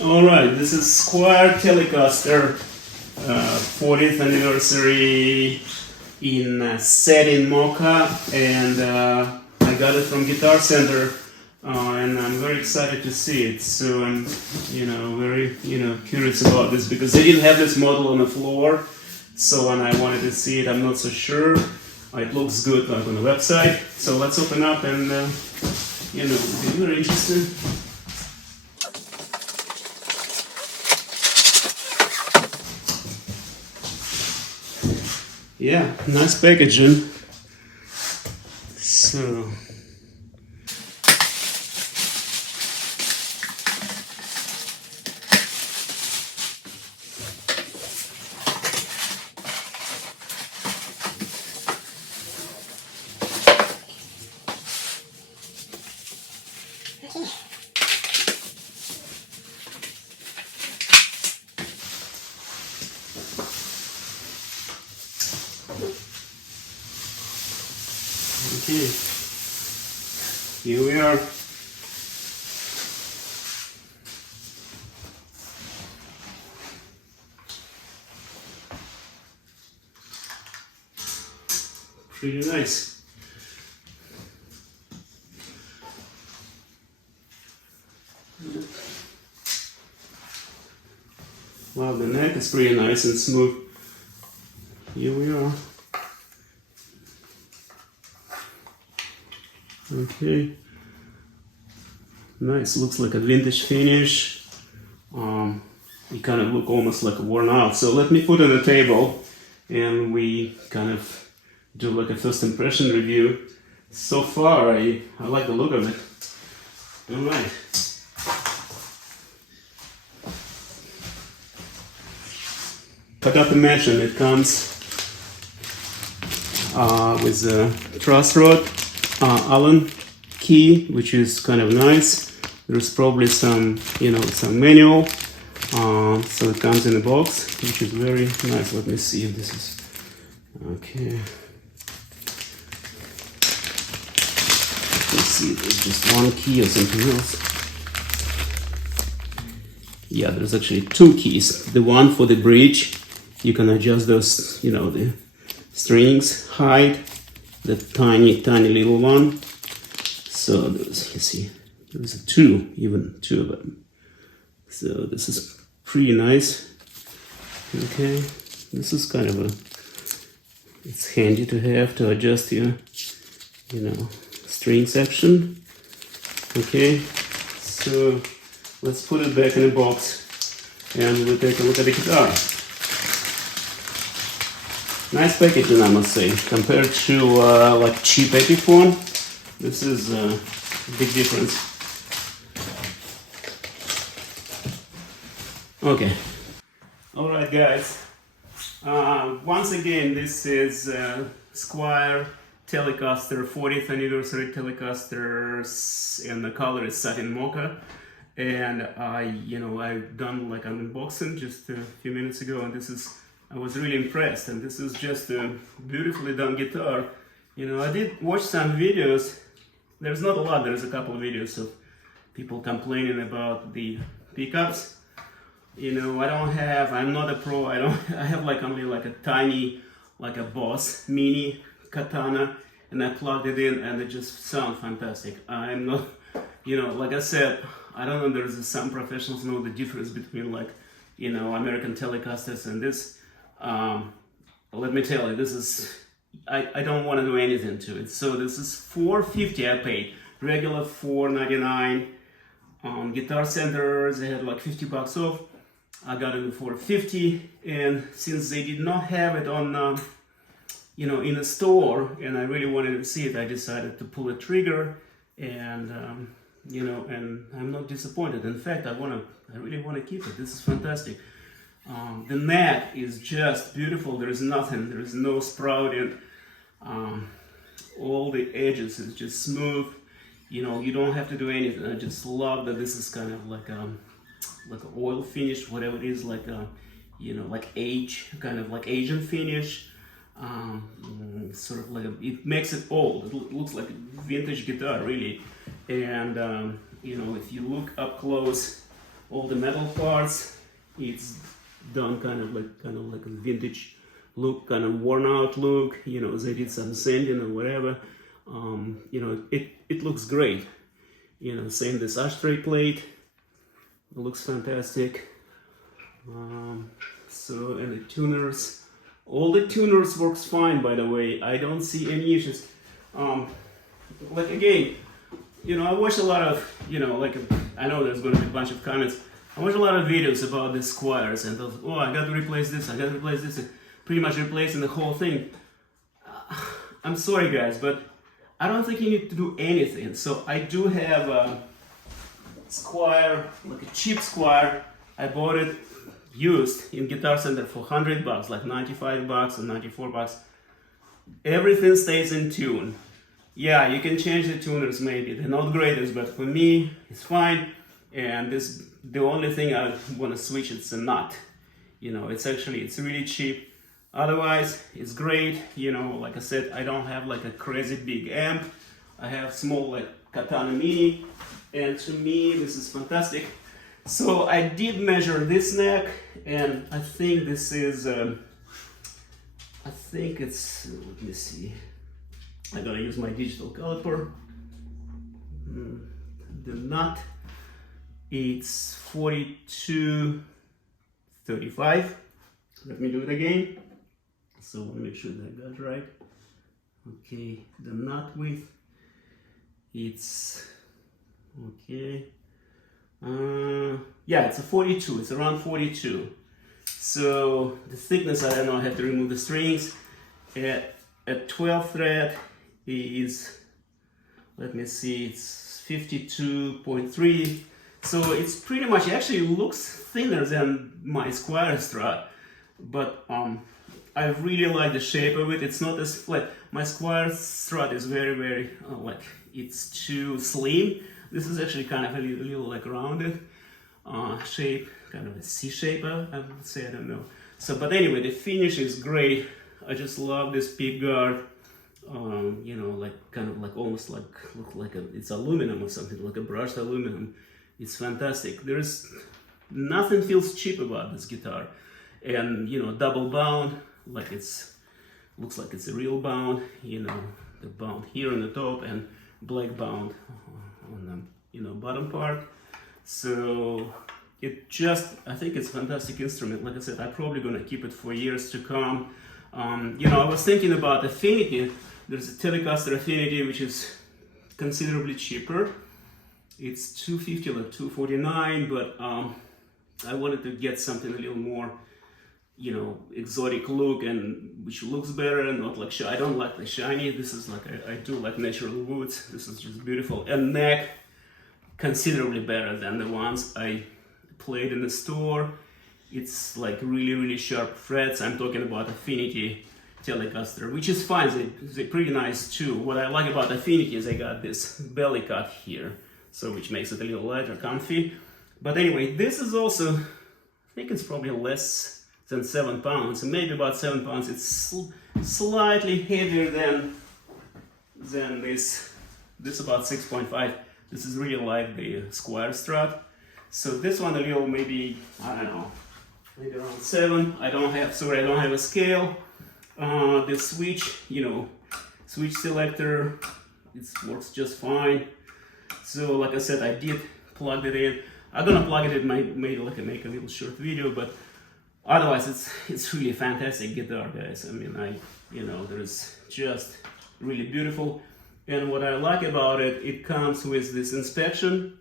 Alright, this is Squier Telecaster 40th anniversary in Satin Mocha, and I got it from Guitar Center, and I'm very excited to see it. So I'm, very, curious about this because they didn't have this model on the floor. So when I wanted to see it, I'm not so sure. It looks good like on the website. So let's open up and, be very interested. Yeah, nice packaging. So okay, here we are. Pretty nice. Wow, the neck is pretty nice and smooth. Here we are. Okay, nice. Looks like a vintage finish. You kind of look almost like a worn out. So let me put it on the table, and we kind of do like a first impression review. So far, I like the look of it. All right. Forgot to mention, it comes with a truss rod. Allen key, which is kind of nice. There's probably some manual. So it comes in a box, which is very nice. Let me see if this is okay. Let's see, there's just one key or something else. Yeah, there's actually two keys. The one for the bridge, you can adjust those, the strings height. The tiny little one. So there's, you see, there's even two of them. So this is pretty nice. Okay, this is kind of it's handy to have to adjust your, string section. Okay, so let's put it back in the box and we'll take a look at the guitar. Nice packaging, I must say, compared to like cheap Epiphone. This is a big difference. Okay. All right, guys. Once again, this is Squier Telecaster 40th anniversary Telecaster, and the color is Satin Mocha. And I've done like an unboxing just a few minutes ago, and I was really impressed, and this is just a beautifully done guitar. I did watch some videos. There's not a lot, there's a couple of videos of people complaining about the pickups. I'm not a pro, I have only a tiny, like a Boss Mini Katana, and I plugged it in and it just sounds fantastic. I'm not, like I said, I don't know, there's some professionals know the difference between American Telecasters and this. Let me tell you, this is, I don't want to do anything to it. So this is $450 I paid, regular $4.99. On Guitar Center they had like $50 off. I got it for $450, and since they did not have it on in a store, and I really wanted to see it, I decided to pull the trigger, and and I'm not disappointed. In fact, I really want to keep it. This is fantastic. The neck is just beautiful. There is nothing, there is no sprouting. All the edges is just smooth. You don't have to do anything. I just love that this is kind of like an oil finish, whatever it is, like Asian finish. Sort of it makes it old. It looks like a vintage guitar, really. And if you look up close, all the metal parts. It's done kind of like a vintage look, kind of worn out look. You know, they did some sanding or whatever. You know, it looks great. You know, same this ashtray plate. It looks fantastic. So, and the tuners, all the tuners works fine, by the way. I don't see any issues. Like again, you know, I watch a lot of, you know, like I know there's going to be a bunch of comments. I watch a lot of videos about the Squiers and those, oh, I got to replace this, I got to replace this, pretty much replacing the whole thing. I'm sorry guys, but I don't think you need to do anything. So I do have a Squier, like a cheap Squier. I bought it used in Guitar Center for $100, like $95 or $94. Everything stays in tune. Yeah, you can change the tuners maybe, they're not greatest, but for me, it's fine. And this, the only thing I want to switch is the nut. You know, it's really cheap. Otherwise, it's great. You know, like I said, I don't have like a crazy big amp. I have small like Katana Mini, and to me, this is fantastic. So I did measure this neck, and I think this is, I think it's, let me see. I gotta use my digital caliper. The nut, it's 42.35. Let me do it again. So let me make sure that I got it right. Okay, the nut width, it's okay. Yeah, it's a 42. It's around 42. So the thickness, I don't know. I have to remove the strings. At 12 thread is, let me see, it's 52.3. So it's pretty much, actually looks thinner than my Squier Strat, but I really like the shape of it. It's not as flat. My Squier Strat is very like, it's too slim. This is actually kind of a little like rounded shape, kind of a C shape, I would say, I don't know. So, but anyway, the finish is great. I just love this pick guard. You know, like kind of like almost like look like it's aluminum or something, like a brushed aluminum. It's fantastic. There's nothing feels cheap about this guitar, and you know, double bound, like looks like it's a real bound. You know, the bound here on the top and black bound on the, you know, bottom part. So it just, I think it's a fantastic instrument. Like I said, I'm probably gonna keep it for years to come. You know, I was thinking about Affinity. There's a Telecaster Affinity which is considerably cheaper. It's $250 or $249, but I wanted to get something a little more, you know, exotic look, and which looks better and not like shiny. I don't like the shiny. This is like, I do like natural woods. This is just beautiful. And neck, considerably better than the ones I played in the store. It's like really sharp frets. I'm talking about Affinity Telecaster, which is fine. They're pretty nice too. What I like about Affinity is I got this belly cut here, so which makes it a little lighter, comfy. But anyway, this is also, I think it's probably less than 7 pounds, maybe about 7 pounds. It's slightly heavier than this. This about 6.5. This is really like the Squier Strat. So this one a little, maybe, I don't know, maybe around 7. I don't have a scale. The switch, you know, switch selector, it works just fine. So like I said, I did plug it in. I'm gonna plug it in, make a little short video, but otherwise it's really fantastic guitar, guys. I mean, you know, there's just really beautiful. And what I like about it, it comes with this inspection.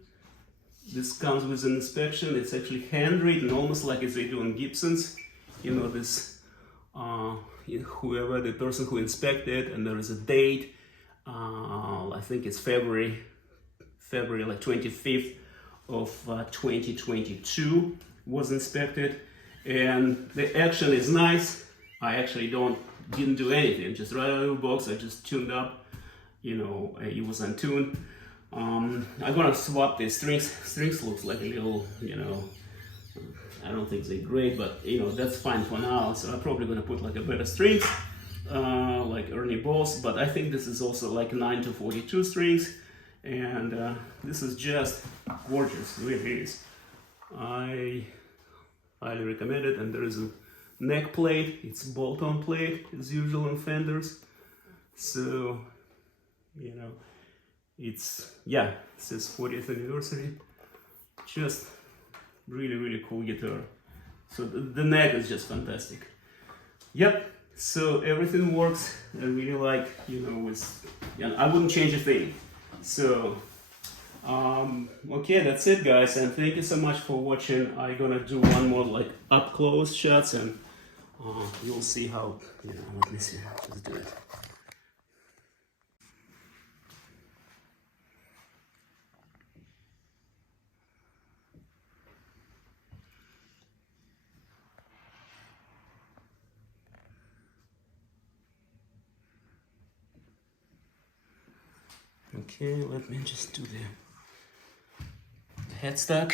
This comes with an inspection. It's actually handwritten, almost like as they do on Gibsons. You know, this whoever the person who inspected, and there is a date. I think it's February like 25th of 2022 was inspected, and the action is nice. I actually didn't do anything, just right out of the box. I just tuned up. You know, it was untuned. I'm gonna swap the strings. Strings looks like a little, you know, I don't think they're great, but you know, that's fine for now. So I'm probably gonna put like a better strings, like Ernie Balls, but I think this is also like 9 to 42 strings, and this is just gorgeous, it really is. I highly recommend it. And there is a neck plate. It's bolt-on plate as usual on Fenders. So, you know, it's, yeah, it says 40th anniversary. Just really cool guitar. So the neck is just fantastic. Yep. So everything works. I really like, you know, with, yeah, I wouldn't change a thing. So okay, that's it, guys, and thank you so much for watching. I'm gonna do one more like up close shots, and you'll see how, you know, let me see, let's do it. Okay, let me just do the headstock.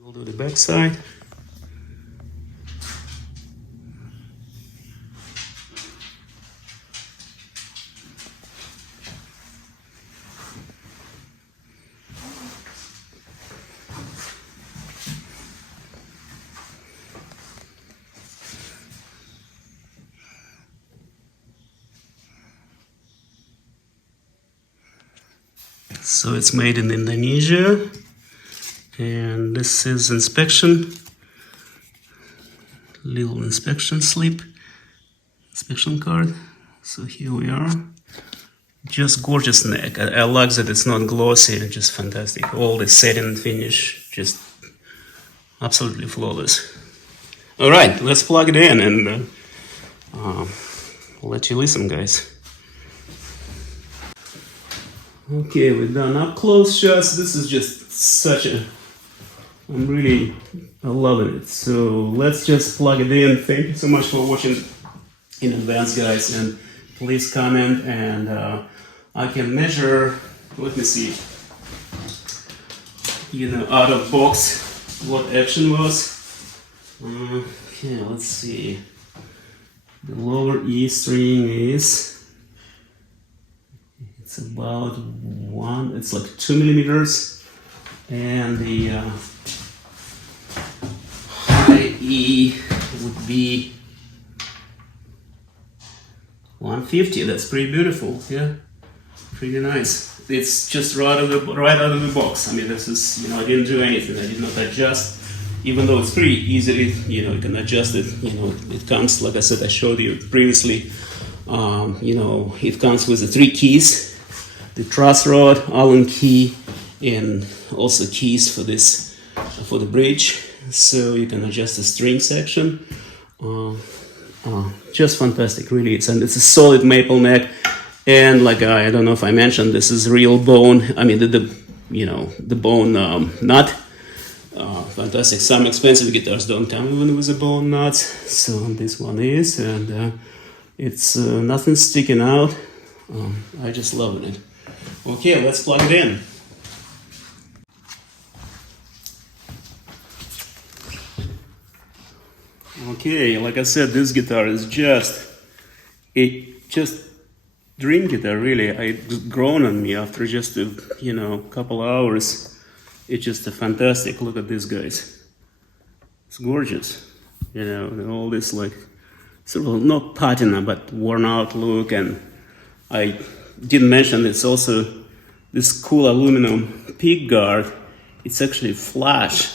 We'll do the back side. So it's made in Indonesia, and this is inspection, little inspection slip, inspection card. So here we are. Just gorgeous neck. I like that it's not glossy, just fantastic. All the satin finish, just absolutely flawless. All right, let's plug it in and I'll let you listen, guys. Okay, we're done up close shots. This is just such a, I'm loving it. So let's just plug it in. Thank you so much for watching in advance, guys, and please comment, and I can measure, let me see, you know, out of box what action was. Okay, let's see. The lower E string is, it's about it's like 2 millimeters, and the high E would be 150. That's pretty beautiful. Yeah, pretty nice. It's just right out of the box. I mean, this is, you know, I didn't do anything. I did not adjust, even though it's pretty easily, you know, you can adjust it. You know, it comes, like I said, I showed you previously. You know, it comes with the 3 keys. The truss rod, Allen key, and also keys for this, for the bridge, so you can adjust the string section. Just fantastic, really. It's a solid maple neck, and like I don't know if I mentioned, this is real bone. I mean the bone nut. Fantastic. Some expensive guitars don't come even with the bone nuts, so this one is, and it's nothing sticking out. I just love it. Okay, let's plug it in. Okay, like I said, this guitar is just dream guitar, really. It's grown on me after just a, you know, couple hours. It's just a fantastic. Look at this, guys. It's gorgeous. You know, all this like sort of not patina but worn out look, and I didn't mention it's also this cool aluminum pick guard. It's actually flush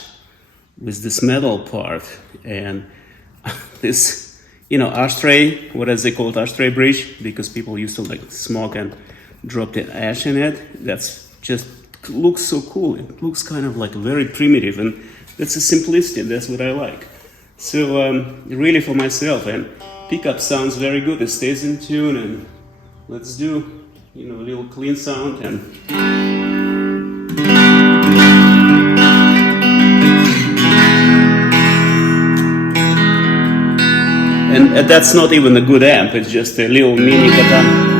with this metal part, and this, you know, ashtray, what is it called, ashtray bridge, because people used to like smoke and drop the ash in it. That's just looks so cool. It looks kind of like very primitive, and that's a simplicity. That's what I like. So really for myself, and pickup sounds very good. It stays in tune, and let's do, you know, a little clean sound. And that's not even a good amp, it's just a little mini katana.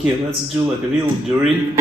Okay, let's do like a little jury.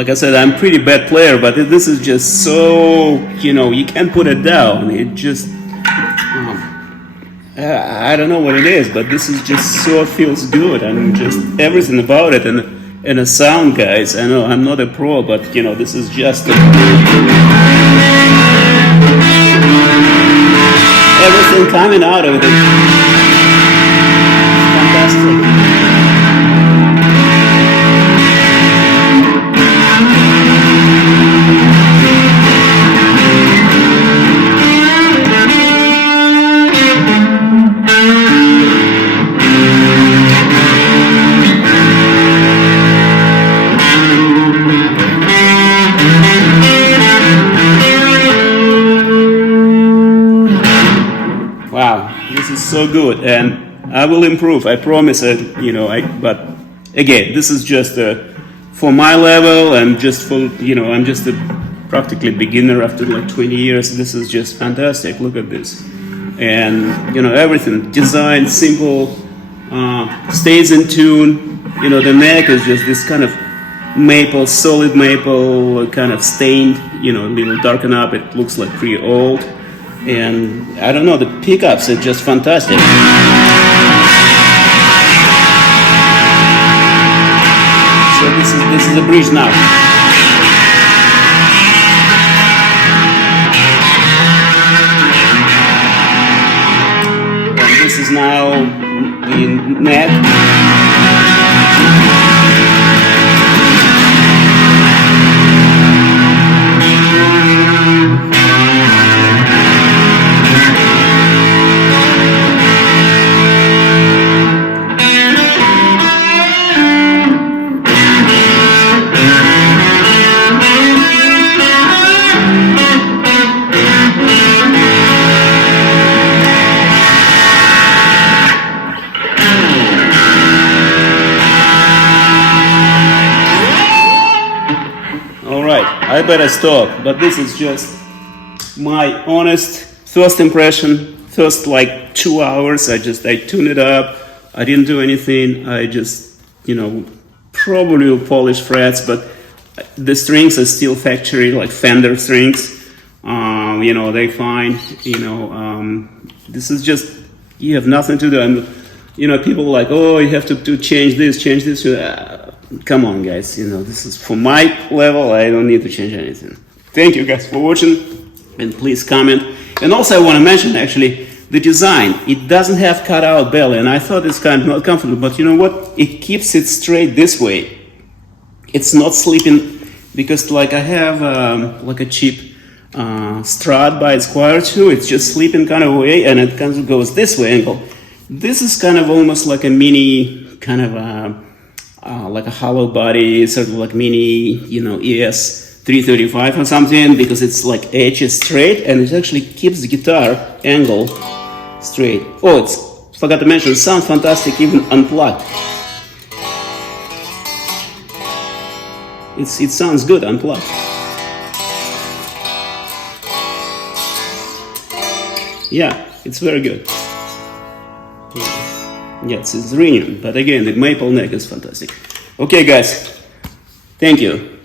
like I said, I'm pretty bad player, but this is just so, you know, you can't put it down. It just, I don't know what it is, but this is just so feels good, and just everything about it, and the sound, guys. I know I'm not a pro, but you know, this is just everything coming out of it. Fantastic. Wow, this is so good, and I will improve. I promise it. You know, but again, this is just for my level, and just for, you know, I'm just a practically beginner after like 20 years. This is just fantastic. Look at this, and you know, everything design simple, stays in tune. You know, the neck is just this kind of maple, solid maple, kind of stained. You know, a little darken up. It looks like pretty old. And I don't know, the pickups are just fantastic. So this is a bridge now. And this is now the neck. I better stop, but this is just my honest first impression. First like 2 hours, I tuned it up. I didn't do anything. I just, you know, probably will polish frets, but the strings are still factory, like Fender strings. You know, they fine. You know, this is just, you have nothing to do. And you know, people are like, oh, you have to change this, change this. Come on, guys, you know, this is for my level. I don't need to change anything. Thank you guys for watching, and please comment. And also I want to mention, actually, the design. It doesn't have cut out belly, and I thought it's kind of not comfortable, but you know what? It keeps it straight this way. It's not slipping, because like I have like a cheap Strat by Squier too. It's just slipping kind of way, and it kind of goes this way angle. This is kind of almost like a mini, kind of like a hollow body, sort of like mini, you know, ES 335 or something, because it's like edge is straight, and it actually keeps the guitar angle straight. Oh, forgot to mention, it sounds fantastic even unplugged. It sounds good unplugged. Yeah, it's very good. Yes, it's ringing, but again, the maple neck is fantastic. Okay, guys, thank you.